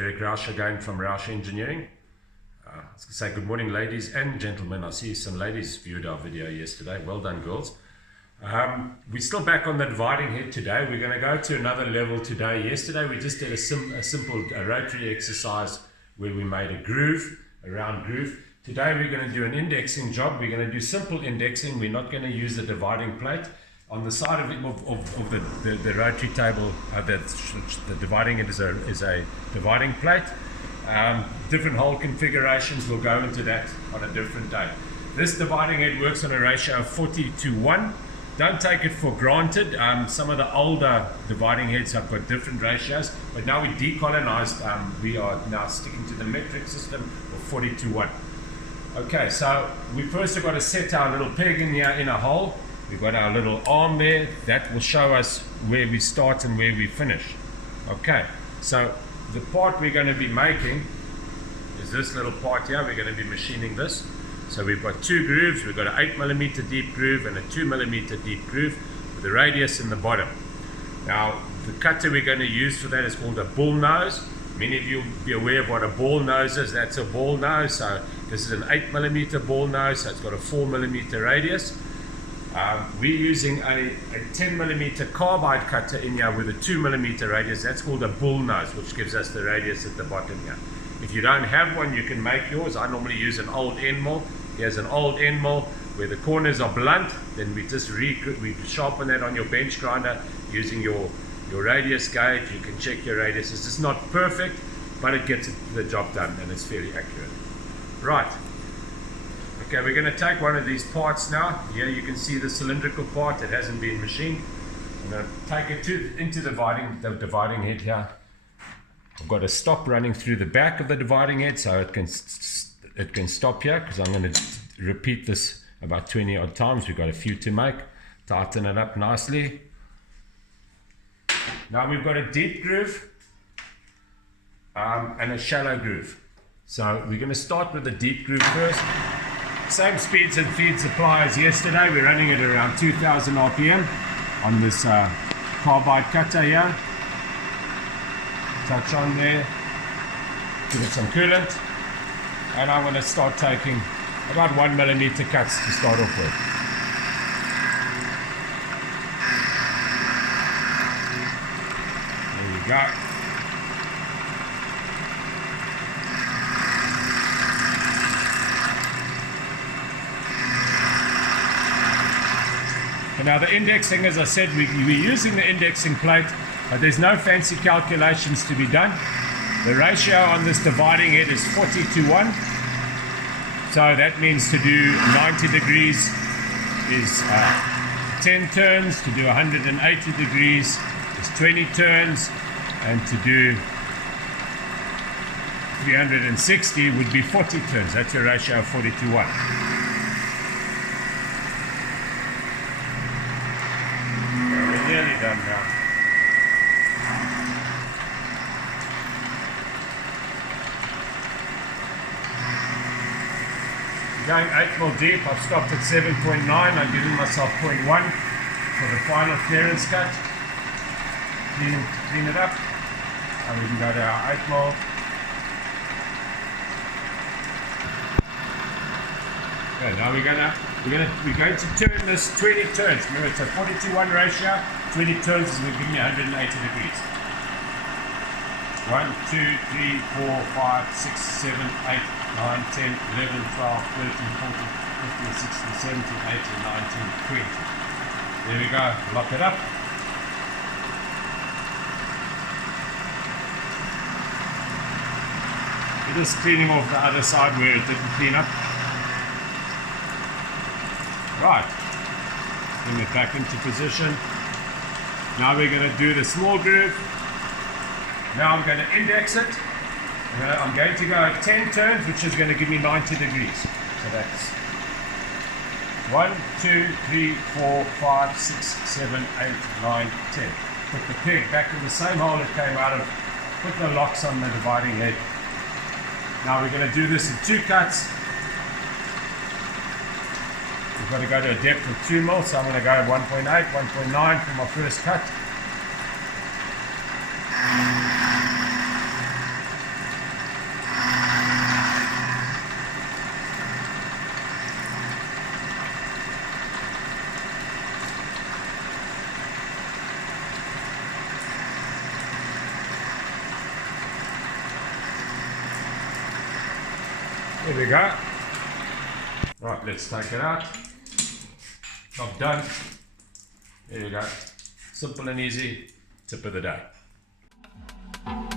Derek Roush again from Roush Engineering. I was going to say good morning, ladies and gentlemen. I see some ladies viewed our video yesterday. Well done, girls. We're still back on the dividing head today. We're going to go to another level today. Yesterday we just did a simple rotary exercise where we made a groove, a round groove. Today we're going to do an indexing job. We're going to do simple indexing. We're not going to use the dividing plate. On the side of the rotary table, the dividing head is a dividing plate. Different hole configurations, we'll go into that on a different day. This dividing head works on a ratio of 40:1. Don't take it for granted. Some of the older dividing heads have got different ratios, but now we decolonized. We are now sticking to the metric system of 40:1. Okay, so we first have got to set our little peg in here in a hole. We've got our little arm there. That will show us where we start and where we finish. Okay, so the part we're going to be making is this little part here. We're going to be machining this. So we've got two grooves. We've got an 8mm deep groove and a 2mm deep groove with a radius in the bottom. Now, the cutter we're going to use for that is called a bull nose. Many of you will be aware of what a ball nose is. That's a ball nose. So this is an 8mm ball nose. So it's got a 4mm radius. We're using a 10mm carbide cutter in here with a 2mm radius. That's called a bull nose, which gives us the radius at the bottom here. If you don't have one, you can make yours. I normally use an old end mill. Here's an old end mill where the corners are blunt. Then we just we sharpen that on your bench grinder using your radius gauge. You can check your radius. It's just not perfect, but it gets the job done and it's fairly accurate. Right. Okay, we're going to take one of these parts now. Here you can see the cylindrical part that hasn't been machined. I'm going to take it into the dividing head here. I've got a stop running through the back of the dividing head, so it can stop here because I'm going to repeat this about 20 odd times. We've got a few to make. Tighten it up nicely. Now we've got a deep groove and a shallow groove. So we're going to start with the deep groove first. Same speeds and feeds apply as yesterday. We're running it around 2000 RPM on this carbide cutter here. Touch on there, give it some coolant, and I'm going to start taking about 1mm cuts to start off with. There you go. And now the indexing, as I said, we're using the indexing plate, but there's no fancy calculations to be done. The ratio on this dividing head is 40:1. So that means to do 90 degrees is 10 turns, to do 180 degrees is 20 turns, and to do 360 would be 40 turns. That's your ratio of 40:1. Nearly done now. Going 8mm deep. I've stopped at 7.9. I'm giving myself 0.1 for the final clearance cut. Clean it up, and we can go to our 8mm. Okay, now we're going to turn this 20 turns. Remember, it's a 40:1 ratio. 20 turns is going to give me 180 degrees. 1, 2, 3, 4, 5, 6, 7, 8, 9, 10, 11, 12, 13, 14, 15, 16, 17, 18, 19, 20. There we go. Lock it up. It is cleaning off the other side where it didn't clean up. Right, bring it back into position. Now we're going to do the small groove. Now I'm going to index it. I'm going to go 10 turns, which is going to give me 90 degrees. So that's 1, 2, 3, 4, 5, 6, 7, 8, 9, 10. Put the peg back in the same hole it came out of. Put the locks on the dividing head. Now we're going to do this in 2 cuts. We've got to go to a depth of 2mm, so I'm going to go 1.8, 1.9 for my first cut. There we go. Right, let's take it out. Job done. There you go. Simple and easy. Tip of the day.